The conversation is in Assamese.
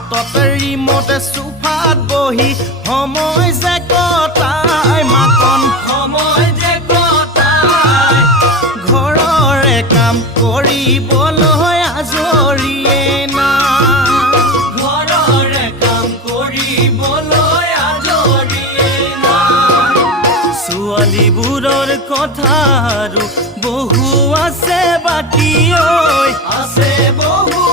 হাতত ৰিমোট সোফাত বহি সময় যে কটাই মাকন সময় যে কটাই ঘৰৰে কাম কৰিবলৈ আজৰিয়ে নাই ঘৰৰে কাম কৰিবলৈ আজৰিয়ে নাই ছোৱালীবোৰৰ কথা আৰু বহু আছে বাকী ঐ আছে বহু